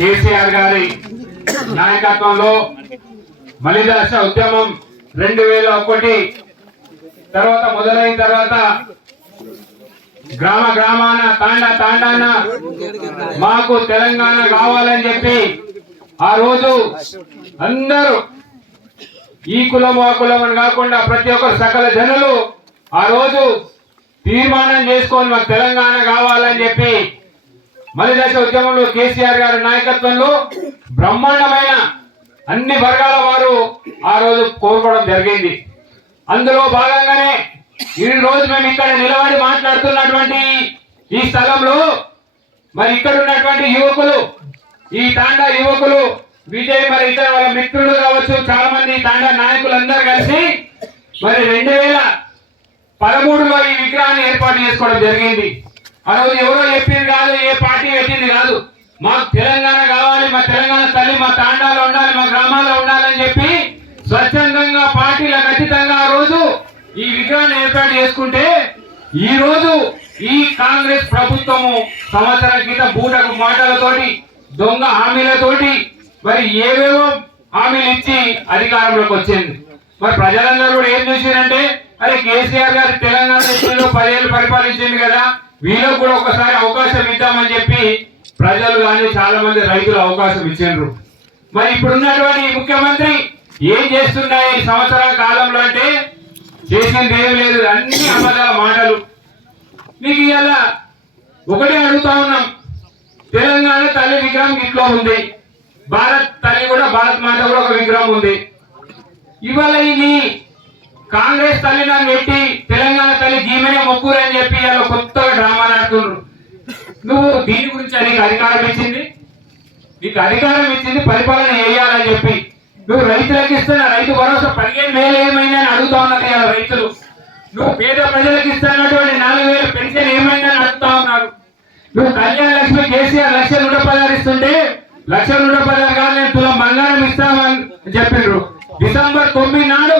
కేసీఆర్ గారి నాయకత్వంలో మలిదశ ఉద్యమం రెండు వేల ఒకటి తర్వాత మొదలైన తర్వాత గ్రామ గ్రామాన తాండా తాండాన మాకు తెలంగాణ కావాలని చెప్పి ఆ రోజు అందరూ ఈ కులం ఆ కులం అని కాకుండా ప్రతి ఒక్కరు సకల జనులు ఆ రోజు తీర్మానం చేసుకొని మాకు తెలంగాణ కావాలని చెప్పి మలిదశ ఉద్యమంలో కేసీఆర్ గారి నాయకత్వంలో బ్రహ్మాండమైన అన్ని వర్గాల వారు ఆ రోజు కోరుకోవడం జరిగింది. అందులో భాగంగానే ఈ రోజు మేము ఇక్కడ నిలబడి మాట్లాడుతున్నటువంటి ఈ స్థలంలో మరి ఇక్కడ ఉన్నటువంటి యువకులు ఈ తాండా యువకులు విజయ్ మరి ఇతర వాళ్ళ మిత్రులు కావచ్చు చాలా మంది తాండా నాయకులందరూ కలిసి మరి రెండు వేల పదమూడులో ఈ విగ్రహాన్ని ఏర్పాటు చేసుకోవడం జరిగింది. ఆ రోజు ఎవరో చెప్పింది కాదు ఏ పార్టీ పెట్టింది కాదు మాకు తెలంగాణ కావాలి మా తెలంగాణ తల్లి మా తాండాలో ఉండాలి మా గ్రామాల్లో ఉండాలని చెప్పి స్వచ్ఛందంగా పార్టీలకు అతీతంగా ఆ రోజు ఈ విగ్రహాన్ని ఏర్పాటు చేసుకుంటే ఈ రోజు ఈ కాంగ్రెస్ ప్రభుత్వము సంవత్సరం క్రితం బూటకు మాటలతోటి దొంగ హామీలతోటి మరి ఏవేవో హామీలు ఇచ్చి అధికారంలోకి వచ్చింది. మరి ప్రజలందరూ కూడా ఏం చూసారంటే అరే కేసీఆర్ గారు తెలంగాణ దేశంలో పదేళ్ళు పరిపాలించింది కదా వీళ్ళకు కూడా ఒకసారి అవకాశం ఇద్దామని చెప్పి ప్రజలు కానీ చాలా మంది రైతులు అవకాశం ఇచ్చిండ్రు. మరి ఇప్పుడున్నటువంటి ముఖ్యమంత్రి ఏం చేస్తున్నాయి ఈ సంవత్సరాల కాలంలో అంటే చేసింది ఏం లేదు అన్ని అబద్ధాల మాటలు. మీకు ఇవాళ ఒకటే అడుగుతా ఉన్నాం. తెలంగాణ తల్లి విగ్రహం ఇట్లో ఉంది. భారత్ తల్లి కూడా భారత్ మాత కూడా ఒక విగ్రహం ఉంది. ఇవాళ ఇది కాంగ్రెస్ తల్లి నన్ను పెట్టి తెలంగాణ తల్లి గీమనే మొక్కురు అని చెప్పి ఇవాళ కొత్తగా డ్రామాలు ఆడుతున్నారు నువ్వు దీని గురించి నీకు అధికారం ఇచ్చింది. నీకు అధికారం ఇచ్చింది పరిపాలన చేయాలని చెప్పి. నువ్వు రైతులకు ఇస్తున్న రైతు భరోసా పదిహేను వేలు అడుగుతా ఉన్నారు రైతులు. నువ్వు పేద ప్రజలకు ఇస్తున్నటువంటి నాలుగు వేల పెన్షన్ ఏమైందని అడుగుతా ఉన్నారు. నువ్వు కళ్యాణ లక్ష్మి కేసీఆర్ లక్ష నూట పదహారు ఇస్తుంటే లక్ష నూట పదహారు కాదు నేను తులం బంగారం ఇస్తామని చెప్పిండ్రు డిసెంబర్ తొమ్మిది నాడు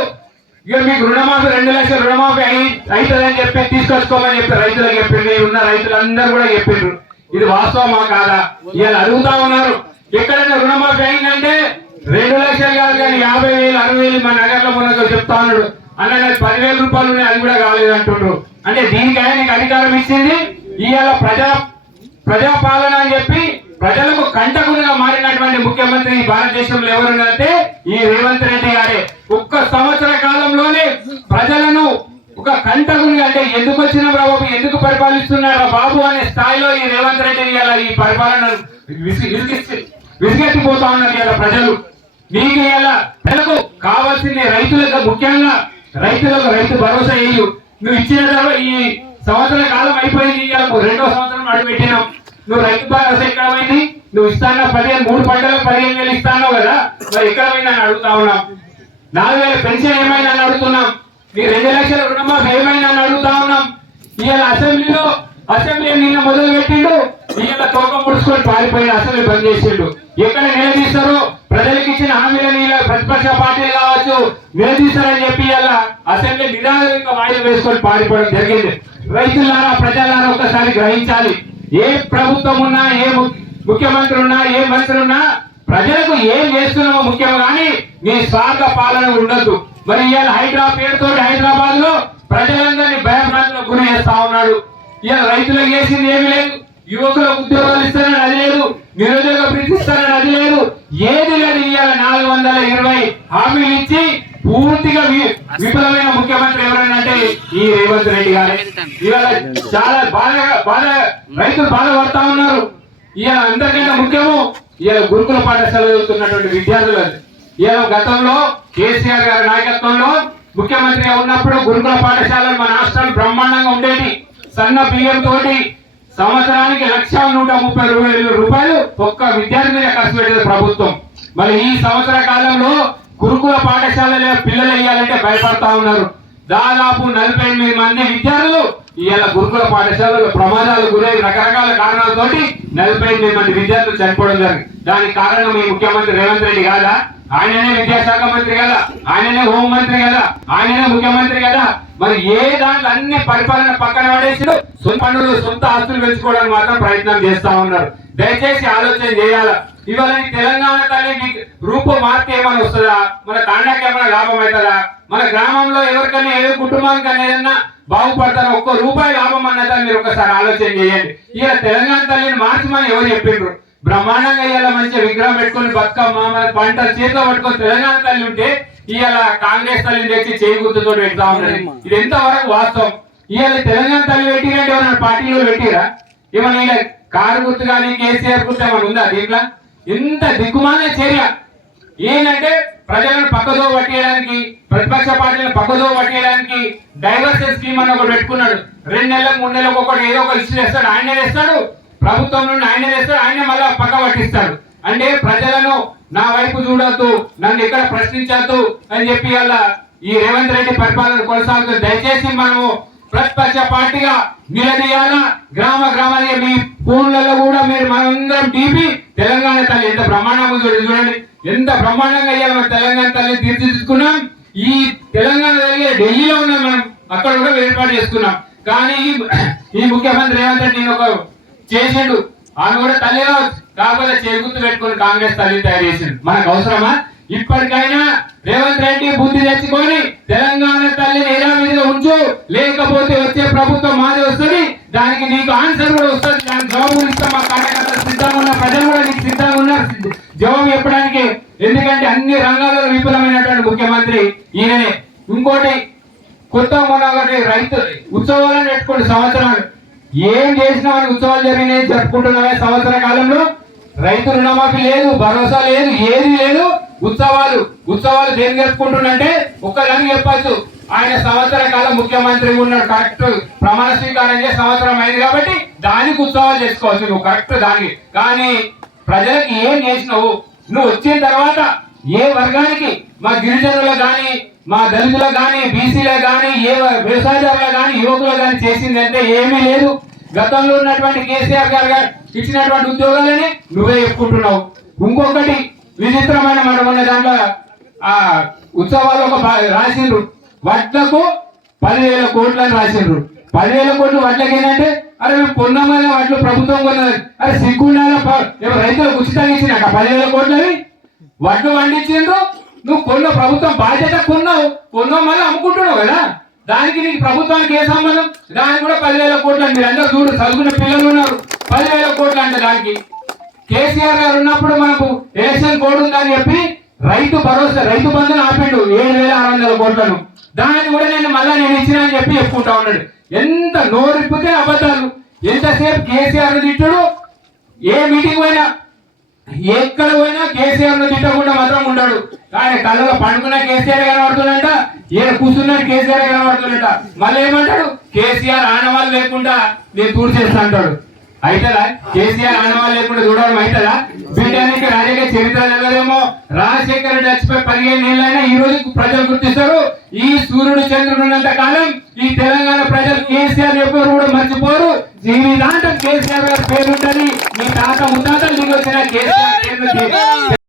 ఇక మీకు రుణమాఫీ రెండు లక్షల రుణమాఫీ అయి అవుతుందని చెప్పి తీసుకొచ్చుకోమని చెప్పి రైతులకు చెప్పిండ్రు. ఉన్న రైతులందరూ కూడా చెప్పిండ్రు. ఇది వాస్తవమా కాదా? ఇవాళ అడుగుతా ఉన్నారు. ఎక్కడైనా రుణమాఫీ అయిందంటే రెండు లక్షలు కాదు కానీ యాభై వేలు అరవై వేలు మా నగర్లో ఉన్నదో చెప్తా ఉన్నాడు. అన్న నాకు పదివేల రూపాయలు ఉన్నాయి అది కూడా కాలేదు అంటుండ్రు. అంటే దీనికైనా నీకు అధికారం ఇచ్చింది? ఇవాళ ప్రజా ప్రజాపాలన అని చెప్పి ప్రజలకు కంటకునిగా మారినటువంటి ముఖ్యమంత్రి భారతదేశంలో ఎవరున్నారంటే ఈ రేవంత్ రెడ్డి గారే. ఒక్క సంవత్సర కాలంలోనే ప్రజలను ఒక కంటకుని అంటే ఎందుకు వచ్చిన బాబు? ఎందుకు పరిపాలిస్తున్నారా బాబు అనే స్థాయిలో ఈ రేవంత్ రెడ్డి ఇలా ఈ పరిపాలన విసి- విసిగెత్తిపోతా ఉన్నారు ఇలా ప్రజలు. నీకు ఇలా ప్రజలకు కావాల్సింది రైతులకు ముఖ్యంగా రైతులకు రైతు భరోసా వేయు నువ్వు ఇచ్చిన తర్వాత ఈ సంవత్సర కాలం అయిపోయింది రెండో సంవత్సరం అడుగుపెట్టినావు నువ్వు రైతు భరోసా ఎక్కడ పోయింది నువ్వు ఇస్తాను పదిహేను మూడు పంటలకు పదిహేను వేలు ఇస్తానో కదా మరి ఎక్కడ అని అడుగుతా ఉన్నాం నాలుగు వేల పెన్షన్ అని అడుగుతున్నాం నీ రెండు లక్షల రుణమాఫీ అని అడుగుతా ఉన్నాం ఇవాళ అసెంబ్లీలో అసెంబ్లీ నిన్న మొదలు పెట్టిండు ఇవాళ తోక ముడుచుకొని పారిపోయిన అసెంబ్లీ బంద్ చేసిండు ఎక్కడ నిలదీస్తారో ప్రజలకు ఇచ్చిన హామీలను ఇలా ప్రతిపక్ష పార్టీలు కావచ్చు నిలదీస్తారని చెప్పి ఇవాళ అసెంబ్లీ నిరాధంగా వాయిదా వేసుకొని పారిపోవడం జరిగింది. రైతులారా ప్రజలారా ఒకసారి గ్రహించాలి. ఏ ప్రభుత్వం ఉన్నా ఏ ముఖ్యమంత్రి ఉన్నా ఏ మంత్రి ఉన్నా ప్రజలకు ఏం చేస్తున్నామో ముఖ్యం కానీ మీ స్వార్థ పాలన ఉండదు మరి ఇవాళ హైదరాబాద్ పేరుతో హైదరాబాద్లో ప్రజలందరినీ భయభ్రాంతులకు గురి చేస్తా ఉన్నాడు. ఇవాళ రైతులకు చేసింది ఏమి లేదు. యువకులకు ఉద్యోగాలు ఇస్తారని అది లేదు. నిరుద్యోగ ప్రీతిస్తారని అది లేదు. ఏది లేదు ఇవాళ నాలుగు వందల ఇరవై హామీలు ఇచ్చి పూర్తిగా వి- విఫలమైన ముఖ్యమంత్రి ఎవరైనా అంటే ఈ రేవంత్ రెడ్డి గారు. ఇవాళ చాలా బాధ బాధ రైతులు బాధపడతా ఉన్నారు. ఇవాళ అందరికంటే ముఖ్యము ఇవాళ గురుకుల పాఠశాల చదువుతున్నటువంటి విద్యార్థులు ఇవాళ గతంలో కేసీఆర్ గారి నాయకత్వంలో ముఖ్యమంత్రిగా ఉన్నప్పుడు గురుకుల పాఠశాలలు మన రాష్ట్రాలు బ్రహ్మాండంగా ఉండేది సన్న బియ్యం తోటి సంవత్సరానికి లక్ష నూట ముప్పై వేల రూపాయలు ఒక్క విద్యార్థి మీద ఖర్చు పెట్టేది ప్రభుత్వం. మరి ఈ సంవత్సర కాలంలో గురుకుల పాఠశాలలో పిల్లలు వేయాలంటే భయపడతా ఉన్నారు. దాదాపు నలభై ఎనిమిది మంది విద్యార్థులు ఇవాళ గురుకుల పాఠశాలలో ప్రమాదాలు గురై రకరకాల కారణాలతోటి నలభై ఎనిమిది మంది విద్యార్థులు చనిపోవడం జరిగింది. దానికి కారణం ఈ ముఖ్యమంత్రి రేవంత్ రెడ్డి కాదా? ఆయననే విద్యాశాఖ మంత్రి కదా ఆయననే హోం మంత్రి కదా ఆయననే ముఖ్యమంత్రి కదా. మరి ఏ దాంట్లో అన్ని పరిపాలన పక్కన పడేసి సొంత పనులు సొంత ఆస్తులు పెంచుకోవడానికి మాత్రం ప్రయత్నం చేస్తా ఉన్నారు. దయచేసి ఆలోచన చేయాల? ఇవాళ తెలంగాణ తల్లి రూపు రూపం మార్పు ఏమైనా వస్తుందా? మన తాండాకి ఏమైనా లాభం అవుతుందా? మన గ్రామంలో ఎవరికైనా ఏ కుటుంబానికైనా ఏదన్నా బాగుపడతారా? ఒక్క రూపాయి లాభం అన్నదా మీరు ఒకసారి ఆలోచన చేయండి. ఇక తెలంగాణ తల్లిని మార్చమని ఎవరు చెప్పిండ్రు? బ్రహ్మాండంగా ఇవాళ మంచి విగ్రహం పెట్టుకొని బతుకమ్మ పంట చేతిలో పట్టుకొని తెలంగాణ తల్లి ఉంటే ఇవాళ కాంగ్రెస్ తల్లిని తెచ్చి చేయి గుర్తుతో పెడతా ఉన్నది ఇది ఎంతవరకు వాస్తవం? ఇవాళ తెలంగాణ తల్లి పెట్టిరంటే ఎవరైనా పార్టీలో పెట్టిరా? ఇలా కారు గుర్తు కానీ కేసీఆర్ గుర్తు ఏమైనా ఉందా దీంట్లో? ఎంత దిక్కుమాల చర్య. ఏంటంటే ప్రజలను పక్కదో పట్టేయడానికి ప్రతిపక్ష పార్టీలను పక్కదో పట్టేయడానికి డైవర్షన్ స్కీమ్ అని ఒకటి పెట్టుకున్నాడు. రెండు నెలలకు మూడు నెలలకు ఒకటి ఏదో ఒక లిస్ట్ చేస్తాడు ఆయనే తెస్తాడు ప్రభుత్వం నుండి ఆయన చేస్తారు ఆయన మళ్ళా పక్క పట్టిస్తారు. అంటే ప్రజలను నా వైపు చూడొద్దు నన్ను ఇక్కడ ప్రశ్నించొద్దు అని చెప్పి అలా ఈ రేవంత్ రెడ్డి పరిపాలన కొనసాగుతుంది దయచేసి మనము ప్రతిపక్ష పార్టీగా నిలదీయాల? గ్రామ గ్రామానికి మీ ఫోన్లలో కూడా మీరు మనందరం టీపీ తెలంగాణ తల్లి. ఎంత బ్రహ్మాండంగా చూడండి చూడండి. ఎంత బ్రహ్మాండంగా అయ్యాలి మన తెలంగాణ తల్లి తీర్చిదిద్దుకున్నాం. ఈ తెలంగాణ తల్లి ఢిల్లీలో ఉన్నాం మనం. అక్కడ కూడా ఏర్పాటు చేసుకున్నాం. కానీ ఈ- ఈ ముఖ్యమంత్రి రేవంత్ రెడ్డి నేను ఒక చేసిండు. ఆమె కూడా తల్లి కాకపోతే చేగుర్తు పెట్టుకుని కాంగ్రెస్ తల్లి తయారు చేసిండు. మనకు అవసరమా? ఇప్పటికైనా రేవంత్ రెడ్డి బుద్ధి తెచ్చుకొని తెలంగాణ తల్లిని ఎలా మీద ఉంచు లేకపోతే వచ్చే ప్రభుత్వం మాది వస్తుంది దానికి నీకు ఆన్సర్ కూడా వస్తుంది. దానికి జవాబు ఇస్తాం మా కార్యకర్తలు. సిద్ధంగా ఉన్న ప్రజలు కూడా నీకు సిద్ధంగా ఉన్నారు. జవాబు చెప్పడానికి ఎందుకంటే అన్ని రంగాలలో విఫలమైనటువంటి ముఖ్యమంత్రి ఈయననే. ఇంకోటి కొత్త మొన్న ఒకటి రైతు ఉత్సవాలను పెట్టుకోండి సంవత్సరాలు. ఏం చేసినా అని ఉత్సవాలు జరిగినాయి జరుపుకుంటున్నాయి సంవత్సర కాలంలో రైతు రుణమాఫీ లేదు భరోసా లేదు ఏది లేదు. ఉత్సవాలు ఉత్సవాలు దేని జరుపుకుంటున్నంటే ఒక్కదానికి చెప్పచ్చు. ఆయన సంవత్సర కాలం ముఖ్యమంత్రి ఉన్నాడు కరెక్ట్. ప్రమాణ స్వీకారం చేసి సంవత్సరం అయింది కాబట్టి దానికి ఉత్సవాలు చేసుకోవచ్చు నువ్వు కరెక్ట్ దానికి. కానీ ప్రజలకు ఏం చేసినావు? నువ్వు వచ్చిన తర్వాత ఏ వర్గానికి? మా గిరిజనులకు కానీ మా దళితులకు కానీ బీసీలకు కానీ ఏ వ్యవసాయదారులకు కానీ యువకులకు కానీ చేసిందంటే ఏమీ లేదు. గతంలో ఉన్నటువంటి కేసీఆర్ గారు గారు ఇచ్చినటువంటి ఉద్యోగాలని నువ్వే చెప్పుకుంటున్నావు. ఇంకొకటి విచిత్రమైన మనం ఉన్న దాంట్లో ఆ ఉత్సవాలు ఒక రాసిండ్రు. వడ్లకు పదివేల కోట్లు అని రాసిండ్రు. పదివేల కోట్లు వడ్లకి ఏంటంటే అరే మేము కొన్నామని వడ్లు ప్రభుత్వం కొన్నది. అరే సిగ్గుండాల రైతులకు ఉచితంగా ఇచ్చినట్ట పదివేల కోట్లవి వడ్లు పండించిండ్రు. నువ్వు కొన్న ప్రభుత్వం బాధ్యత కొన్నావు కొన్నావు మళ్ళీ అమ్ముకుంటున్నావు కదా? దానికి నీకు ప్రభుత్వానికి ఏ సంబంధం? దానికి కూడా పదివేల కోట్లు అంటే మీరు అందరూ చూడు చదువుకున్న పిల్లలు ఉన్నారు. పదివేల కోట్లు అంటే దానికి. కేసీఆర్ గారు ఉన్నప్పుడు మనకు ఎలక్షన్ కోడ్ ఉందని చెప్పి రైతు భరోసా రైతు బంధును ఆపిండు ఏడు వేల ఆరు వందల కోట్లను. దాన్ని కూడా నేను మళ్ళా నేను ఇచ్చిన అని చెప్పి చెప్పుకుంటా ఉన్నాడు. ఎంత నోరిప్పితే అబద్ధాలు. ఎంతసేపు కేసీఆర్ తిట్టడు? ఏ మీటింగ్ పోయినా ఎక్కడ పోయినా కేసీఆర్ తిట్టకుండా మాత్రం ఉండడు. కానీ కళ్ళలో పండుకున్న కేసీఆర్ కనబడుతున్నట ఈయన కూర్చున్న కేసీఆర్ కనబడుతున్నట మళ్ళీ ఏమంటాడు? కేసీఆర్ ఆనవాళ్ళు లేకుండా నేను తూడు చేస్తా అంటాడు. అవుతుందా కేసీఆర్ ఆనవాళ్ళు లేకుండా చూడడం అవుతుందా బిడ్డానికి రాజకీయ చరిత్ర లేదేమో రాజశేఖర్ రెడ్డి చచ్చిపోయి పదిహేను ఏళ్ళైనా ఈ రోజు ప్రజలు గుర్తిస్తారు. ఈ సూర్యుడు చంద్రుడు ఉన్నంత కాలం ఈ తెలంగాణ ప్రజలు కేసీఆర్ ఎవ్వరు కూడా మర్చిపోరు. జీవితాంతం కేసీఆర్ గారి పేరు ఉంటది మీ తాత ముత్తాతలు దిగి వచ్చిన కేసీఆర్